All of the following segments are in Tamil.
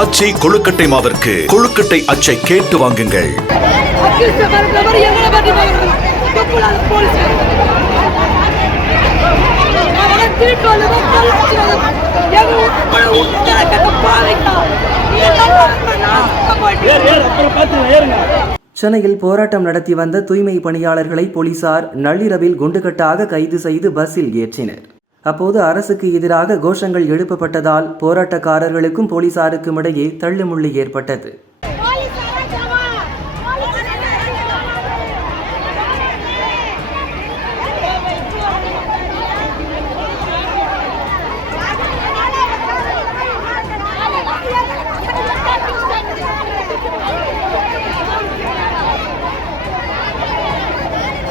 ஆச்சி கொழுக்கட்டை மாவிற்கு கொழுக்கட்டை அச்சை கேட்டு வாங்குங்கள். சென்னையில் போராட்டம் நடத்தி வந்த தூய்மை பணியாளர்களை போலீசார் நள்ளிரவில் குண்டுகட்டாக கைது செய்து பஸ்ஸில் ஏற்றினர். அப்போது அரசுக்கு எதிராக கோஷங்கள் எழுப்பப்பட்டதால் போராட்டக்காரர்களுக்கும் போலீசாருக்கும் இடையே தள்ளுமுள்ளு ஏற்பட்டது.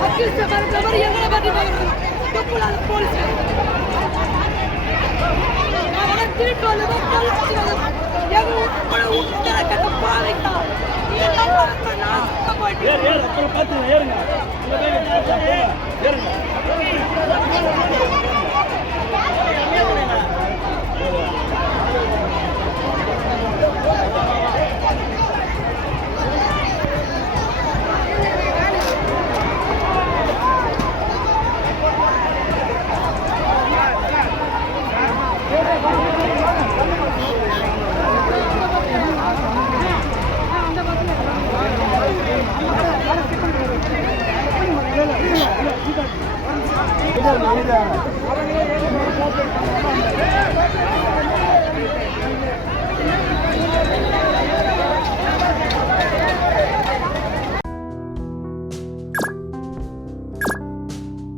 அக்கிஸ்ட மறுத்தவர் ஏறுங்க ஏறுங்க Thank you.